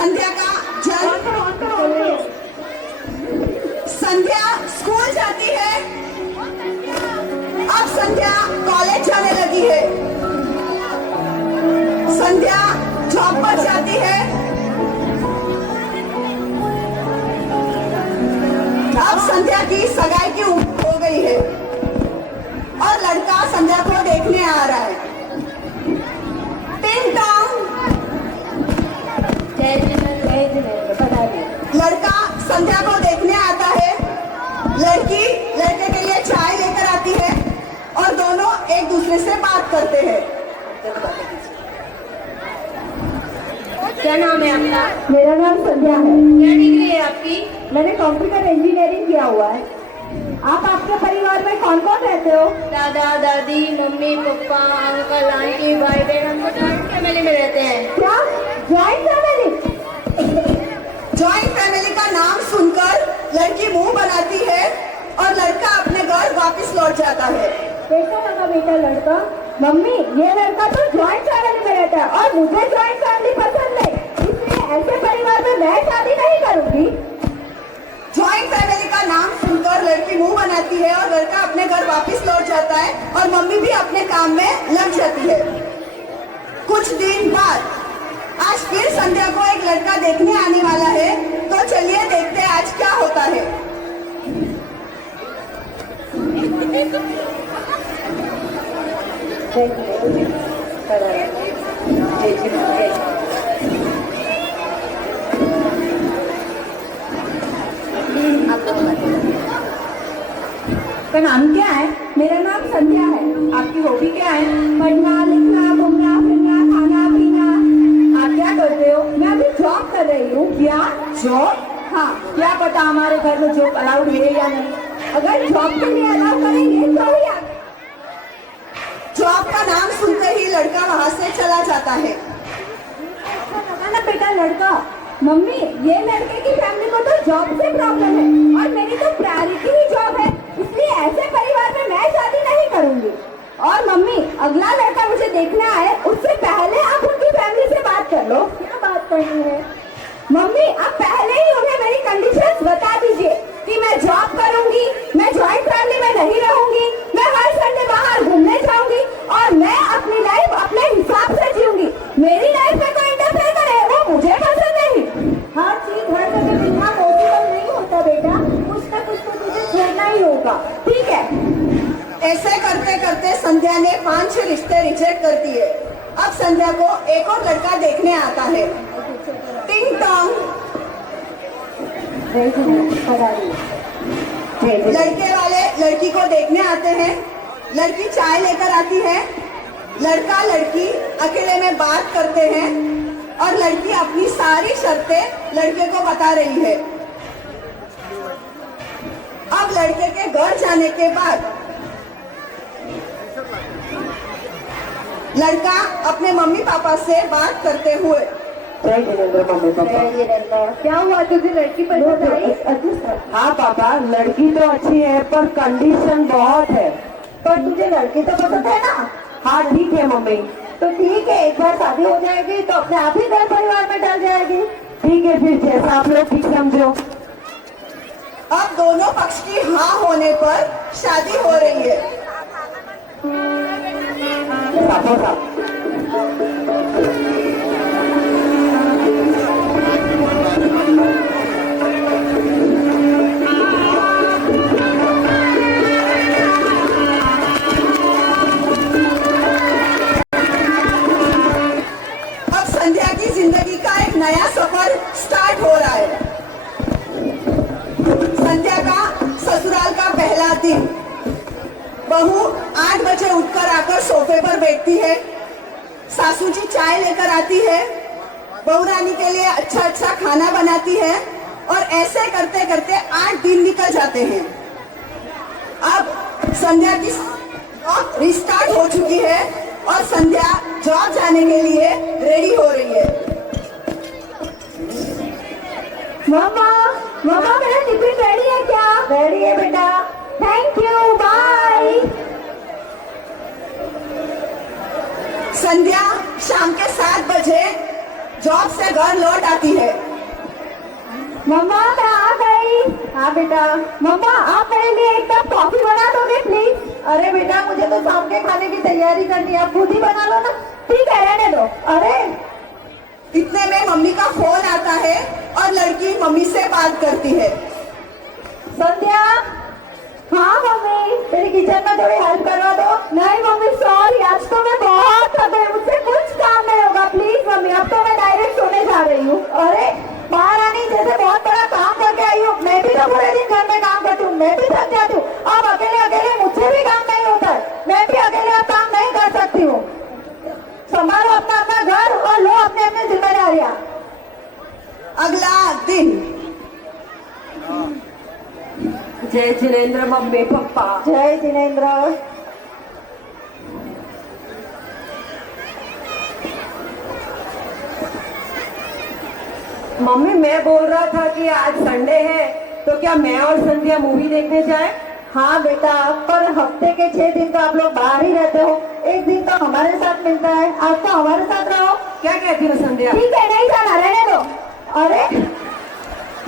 संध्या का जन्म, संध्या स्कूल जाती है, अब संध्या कॉलेज जाने लगी है, संध्या जॉब पर जाती है, अब संध्या की सगाई की उम्र हो गई है और लड़का संध्या को देखने आ रहा है। टिंग टॉन्ग, लड़का संध्या को देखने आता है, लड़की लड़के के लिए चाय लेकर आती है और दोनों एक दूसरे से बात करते हैं। क्या नाम है आपका? मेरा नाम संध्या है। क्या डिग्री है आपकी? मैंने कंप्यूटर इंजीनियरिंग किया हुआ है। आप आपके परिवार में कौन कौन रहते हो? दादा दादी, मम्मी पापा, अंकल आंटी, भाई बहन। हम तो जॉइंट फैमिली में रहते हैं। क्या जॉइंट फैमिली? जॉइंट फैमिली का नाम सुनकर लड़की मुंह बनाती है और लड़का अपने घर वापस लौट जाता है। कैसा लगा बेटा लड़का? मम्मी, ये लड़का तो जॉइंट फैमिली में रहता है और मुझे जॉइंट फैमिली पसंद नहीं, इसलिए ऐसे परिवार में मैं शादी नहीं करूंगी। जॉइंट फैमिली का नाम सुनकर लड़की मुंह बनाती है और लड़का अपने घर वापस लौट जाता है और मम्मी भी अपने काम में लग जाती है। कुछ दिन बाद आज फिर संध्या को एक लड़का देखने आने वाला है, तो चलिए देखते हैं आज क्या होता है। आपका नाम क्या है? मेरा नाम संध्या है। आपकी हॉबी क्या है? पढ़ना, लिखना, घूमना, फिरना, खाना, पीना। आप क्या करते हो? मैं अभी जॉब कर रही हूँ। क्या जॉब? हाँ, क्या पता हमारे घर में जॉब अलाउड है या नहीं। अगर जॉब के लिए अलाउ करेंगे तो ही आगे। जॉब का नाम सुनकर ही लड़का वहाँ से चला जाता है। अच्छा लगा ना बेटा लड़का? मम्मी, ये लड़के की फैमिली को तो जॉब से प्रॉब्लम है और मेरी तो प्रायोरिटी ही जॉब है, इसलिए ऐसे परिवार में मैं शादी नहीं करूंगी। और मम्मी, अगला लड़का मुझे देखना है, उससे पहले आप उनकी फैमिली से बात कर लो। क्या बात करनी है? मम्मी, आप पहले ही उन्हें मेरी कंडीशंस बता दीजिए कि मैं जॉब करूंगी, मैं जॉइंट फैमिली में नहीं रहूंगी, मैं हर संडे बाहर घूमने जाऊंगी और मैं अपनी लाइफ अपने हिसाब से जीऊंगी। मेरी लाइफ में कोई इंटरफेयर करे वो मुझे पसंद नहीं। हर चीज हर जगह देखना पॉसिबल नहीं होता बेटा, कुछ ना कुछ तो तुझे छोड़ना ही होगा, ठीक है? ऐसे करते करते संध्या ने 5-6 रिश्ते रिजेक्ट कर दिए। अब संध्या को एक और लड़का देखने आता है। टिंग टॉन्ग, लड़के वाले लड़की को देखने आते हैं, लड़की चाय लेकर आती है, लड़का लड़की अकेले में बात करते हैं और लड़की अपनी सारी शर्तें लड़के को बता रही है। अब लड़के के घर जाने के बाद लड़का अपने मम्मी पापा से बात करते हुए, मम्मी पापा, क्या हुआ? तुझे लड़की पसंद आई? हाँ पापा, लड़की तो अच्छी है पर कंडीशन बहुत है। पर तुझे लड़की तो पसंद है ना? हाँ ठीक है मम्मी। तो ठीक है, एक बार शादी हो जाएगी तो अपने आप ही घर परिवार में डल जाएगी। ठीक है, फिर जैसा आप लोग ठीक समझो। अब दोनों पक्ष की हाँ होने पर शादी हो रही है। पापा साहब, अब संध्या की जिंदगी का एक नया सफर स्टार्ट हो रहा है। संध्या का ससुराल का पहला दिन। बहू 8 बजे उठकर आकर सोफे पर बैठती है, सासू जी चाय लेकर आती है, बहू रानी के लिए अच्छा अच्छा खाना बनाती है और ऐसे करते करते 8 दिन निकल जाते हैं। अब संध्या की जॉब रिस्टार्ट हो चुकी है और संध्या जॉब जाने के लिए रेडी हो रही है। मम्मा, मम्मा मेरा टिफिन रेडी है क्या? रेडी है बेटा। Thank you, bye. संध्या शाम के 7 बजे जॉब से घर लौट आती है। मम्मा मैं आ गई। हाँ बेटा। मम्मा आप मेरे लिए एक कप कॉफी बना दोगे प्लीज? अरे बेटा मुझे तो शाम के खाने की तैयारी करनी है, आप खुद ही बना लो ना। ठीक है रहने दो। अरे इतने में मम्मी का फोन आता है और लड़की मम्मी से बात करती है। संध्या, हाँ मम्मी। मेरी किचन में थोड़ी हेल्प करवा दो। नहीं मम्मी सॉरी, आज तो मैं बहुत थक गई, मुझसे कुछ काम नहीं होगा प्लीज मम्मी, अब तो मैं डायरेक्ट सोने जा रही हूँ। अरे महारानी जैसे बहुत बड़ा काम करके आई हूँ, मैं भी तो पूरे दिन घर में काम करती हूँ, मैं भी थक जाती हूँ। अब अकेले अकेले मुझसे भी काम नहीं होता है, मैं भी अकेले अब काम नहीं कर सकती हूँ। संभालो अपना अपना घर और लो अपने अपने जिम्मेदारियाँ। अगला दिन। जय जिनेंद्र मम्मी पापा। जय जिनेंद्र। मम्मी मैं बोल रहा था कि आज संडे है तो क्या मैं और संध्या मूवी देखने जाए? हाँ बेटा, पर हफ्ते के 6 दिन तो आप लोग बाहर ही रहते हो, एक दिन तो हमारे साथ मिलता है, आज तो हमारे साथ रहो। क्या कहती हो संध्या? ठीक है नहीं जाना, रहने दो। अरे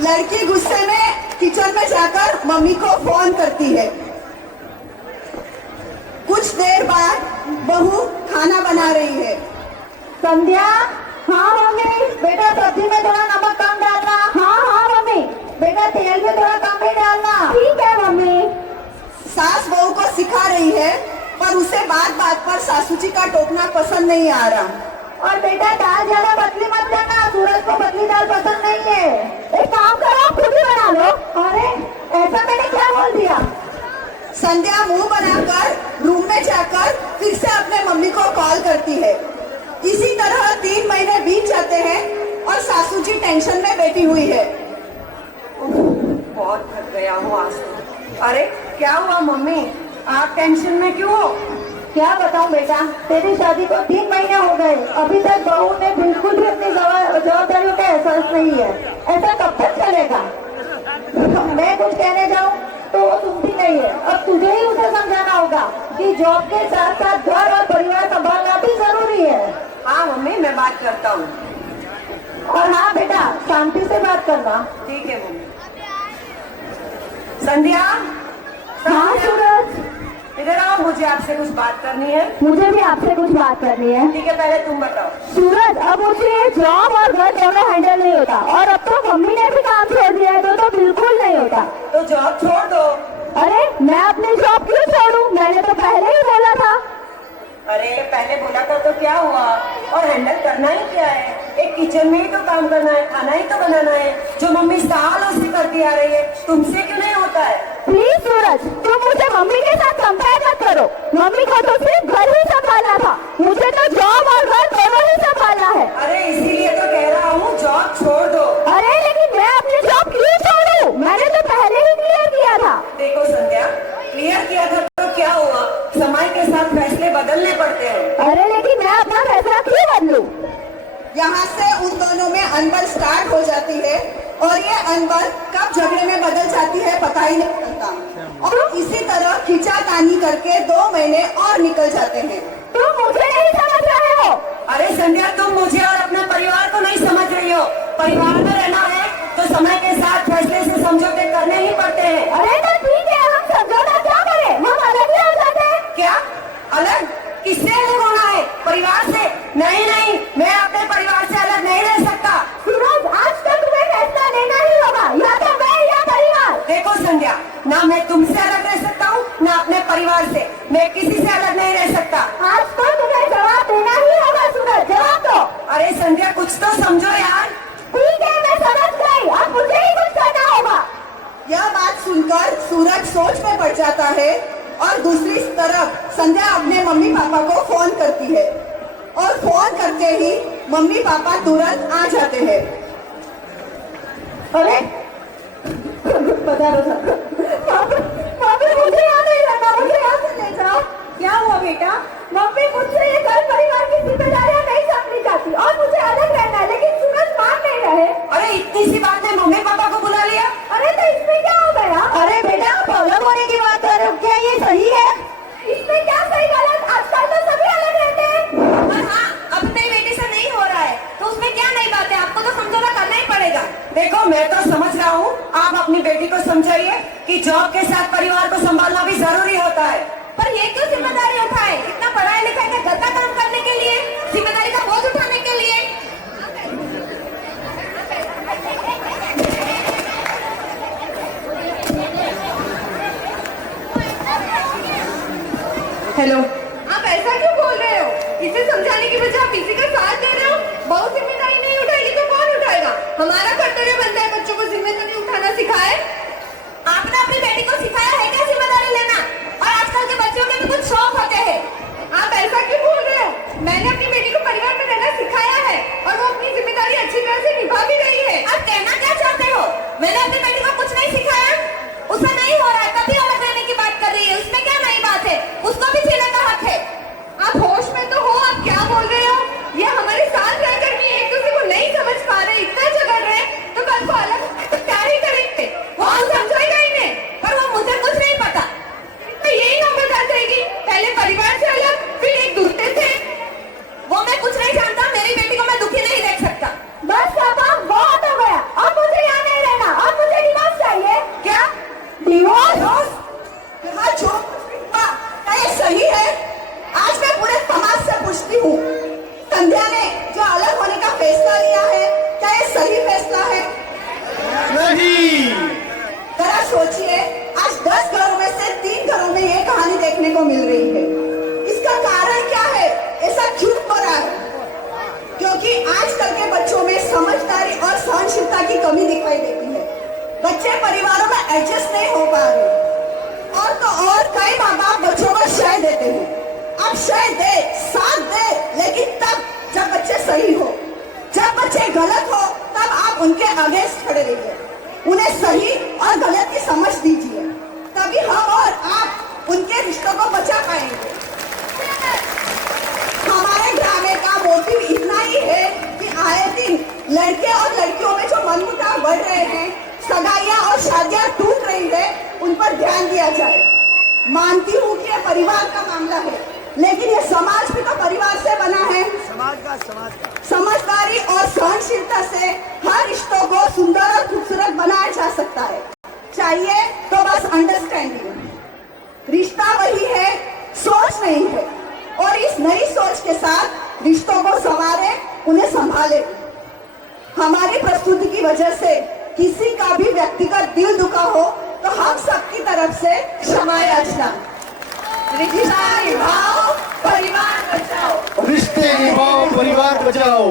लड़की गुस्से में किचन में जाकर मम्मी को फोन करती है। कुछ देर बाद बहू खाना बना रही है। संध्या। हाँ मम्मी। बेटा सब्जी में थोड़ा नमक कम डालना। हाँ हाँ मम्मी। बेटा तेल में थोड़ा कम ही डालना। ठीक है मम्मी। सास बहू को सिखा रही है पर उसे बात बात पर सासू जी का टोकना पसंद नहीं आ रहा। और बेटा दाल ज्यादा पतली मत करना, सूरज को पतली दाल पसंद नहीं है। एक काम करो आप खुद ही बना लो। अरे ऐसा मैंने क्या बोल दिया? संध्या मुंह बनाकर रूम में जाकर फिर से अपने मम्मी को कॉल करती है। इसी तरह 3 महीने बीत जाते हैं और सासू जी टेंशन में बैठी हुई है। बहुत थक गया हूँ आज तो। अरे क्या हुआ मम्मी, आप टेंशन में क्यों हो? क्या बताऊं बेटा, तेरी शादी को 3 महीने हो गए, अभी तक बहू ने बिल्कुल भी अपनी जवाबदारियों का एहसास नहीं है। ऐसा कब तक चलेगा? मैं कुछ कहने जाऊं तो वो सुनती नहीं है। अब तुझे ही उसे समझाना होगा कि जॉब के साथ साथ घर और परिवार संभालना भी जरूरी है। हाँ मम्मी मैं बात करता हूँ। और हाँ बेटा शांति से बात करना। ठीक है मम्मी। संध्या। हाँ सूरज। इधर आओ, मुझे आपसे कुछ बात करनी है। मुझे भी आपसे कुछ बात करनी है। ठीक है पहले तुम बताओ। सूरज अब मुझे जॉब और घर दोनों हैंडल नहीं होता, और अब तो मम्मी ने भी काम छोड़ दिया है तो बिल्कुल नहीं होता। तो जॉब छोड़ दो। अरे मैं अपनी जॉब क्यों छोड़ूं, मैंने तो पहले ही बोला था। अरे पहले बोला था तो क्या हुआ, और हैंडल करना ही क्या है, एक किचन में ही तो काम करना है, खाना ही तो बनाना है, जो मम्मी सालों से करती आ रही है, तुमसे क्यों नहीं होता है? प्लीज सूरज तुम मुझे मम्मी के साथ कंपेयर मत करो, मम्मी को तो सिर्फ घर ही संभालना था, मुझे तो जॉब और घर दोनों ही संभालना है। अरे इसीलिए तो कह रहा हूँ जॉब छोड़ दो। अरे लेकिन मैं अपनी जॉब क्यों छोड़ूं, मैंने तो पहले ही क्लियर किया था। देखो संध्या, क्लियर किया था तो क्या हुआ, समय के साथ फैसले बदलने पड़ते हैं। अरे लेकिन मैं अपना फैसला क्यों बदलूं? यहाँ से उन दोनों में अनबन स्टार्ट हो जाती है और ये अनबन कब झगड़े में बदल जाती है पता ही नहीं चलता, और इसी तरह खींचातानी करके 2 महीने और निकल जाते हैं। तुम मुझे नहीं समझ रहे हो। अरे संध्या तुम मुझे और अपने परिवार को नहीं समझ रही हो। परिवार में रहना है तो समय के साथ फैसले से समझौते करने ही पड़ते हैं। अरे तो ठीक है, हम समझौता क्या करें, हम अलग ही हो जाते हैं। क्या अलग? किससे अलग होना है? परिवार से? नहीं नहीं, मैं अपने परिवार से अलग नहीं रह सकता। सूरज आज तक तुम्हें फैसला लेना ही होगा, या तो मैं या परिवार। देखो संध्या, ना मैं तुमसे अलग रह सकता हूँ ना अपने परिवार से, मैं किसी से अलग नहीं रह सकता। आज तो तुम्हें जवाब देना ही होगा सूरज, जवाब दो। अरे संध्या कुछ तो समझो यार। ठीक है मैं समझ गई, अब मुझे ही कुछ करना होगा। यह बात सुनकर सूरज सोच में पड़ जाता है और दूसरी तरफ संध्या अपने मम्मी पापा को फोन करती है और फोन करते ही मम्मी पापा तुरंत आ जाते हैं। अरे मुझे यहाँ नहीं रहना, मुझे यहाँ से ले जाओ। क्या हुआ बेटा? मम्मी मुझसे ये घर परिवार की जिम्मेदारियाँ नहीं समझी जाती और मुझे अलग रहना है, लेकिन सूरज मान नहीं रहे। अरे इतनी सी बात में मम्मी पापा को बुला लिया? अरे तो इसमें क्या हो गया? अरे बेटा आप अलग होने की बात कर रहे हो, क्या ये सही है? इसमें क्या सही गलत, आजकल तो सभी अलग रहते हैं। और हाँ अब मेरी बेटी से नहीं हो रहा है तो उसमें क्या नहीं देखो मैं तो समझ रहा हूँ, आप अपनी बेटी को समझाइए कि जॉब के साथ परिवार को संभालना भी जरूरी होता है। पर ये क्यों जिम्मेदारी उठाए? इतना पढ़ाई लिखाई का घर का काम करने के लिए, जिम्मेदारी का बोझ उठाने के लिए। हेलो, आप ऐसा क्यों बोल रहे हो? इसे समझाने की बजाय आप इसी का साथ दे रहे हो। बहुत जिम्मेदारी नहीं उठाएगी तो कौन उठाएगा? हमारा कर्तव्य बनता है बच्चों को जिम्मेदारी उठाना सिखाए। आपने अपनी बेटी को सिखाया है क्या जिम्मेदारी लेना? और आजकल के बच्चों के भी कुछ शौक होते हैं। आप ऐसा क्यों बोल रहे हो? मैंने अपनी बेटी को परिवार में रहना सिखाया है और वो अपनी जिम्मेदारी अच्छी तरह से निभा भी रही है। आप कहना क्या चाहते हो? मैंने अपनी बेटी को कुछ नहीं सिखाया? उससे नहीं हो रहा है तभी अलग रहने की बात कर रही है। उसमें क्या नई बात है? उसको भी जीने का हक है। आप होश में तो हो? आप क्या बोल रहे हो? ये हमारे साथ रहकर भी एक दूसरे को नहीं समझ पा रहे, इतना झगड़ रहे, तो कल को अलग तो क्या ही करेंगे? वो समझेगा ही नहीं। पर वो मुझे कुछ नहीं पता, तो यही ना बता देगी पहले परिवार से अलग फिर एक दूसरे से। वो मैं कुछ नहीं जानता। मेरी बेटी को मैं दुखी नहीं देख सकता। बस पापा बहुत हो गया, अब मुझे यहाँ नहीं रहना, अब मुझे डिवोर्स चाहिए। क्या डिवोर्स? हाँ जो क्या ये सही है? आज मैं पूरे समाज से पूछती हूँ, संध्या ने जो अलग होने का फैसला लिया है, क्या ये सही फैसला है? नहीं। जरा सोचिए, आज 10 घरों में से 3 घरों में ये कहानी देखने को मिल रही है। इसका कारण क्या है? ऐसा क्यों हो रहा है? क्योंकि आजकल के बच्चों में समझदारी और सहनशीलता की कमी दिखाई देती है। बच्चे परिवारों में एडजस्ट नहीं हो पा रहे, और तो और कई माँ बाप बच्चों को शय देते हैं। आप शय दे, साथ दे, लेकिन तब जब बच्चे सही हो। जब बच्चे गलत हो तब आप उनके अगेंस्ट खड़े रहिए, उन्हें सही और गलत की समझ दीजिए, तभी हम और आप उनके रिश्तों को बचा पाएंगे। हमारे ड्रामे का मोटिव इतना ही है कि आए दिन लड़के और लड़कियों में जो मनमुटाव बढ़ रहे हैं, सगाइयां और शादियां टूट रही है, उन पर ध्यान दिया जाए। मानती हूँ कि यह परिवार का मामला है, लेकिन यह समाज भी तो परिवार से बना है। समाज का समझदारी और सहनशीलता से हर रिश्तों को सुंदर और खूबसूरत बनाया जा सकता है। चाहिए तो बस अंडरस्टैंडिंग। रिश्ता वही है, सोच नहीं है। और इस नई सोच के साथ रिश्तों को संवारे, उन्हें संभाले। हमारी प्रस्तुति की वजह से किसी का भी व्यक्तिगत दिल दुखा हो तो हम सबकी तरफ से क्षमा याचना। रिश्ता निभाओ, परिवार बचाओ। रिश्ते निभाओ, परिवार बचाओ।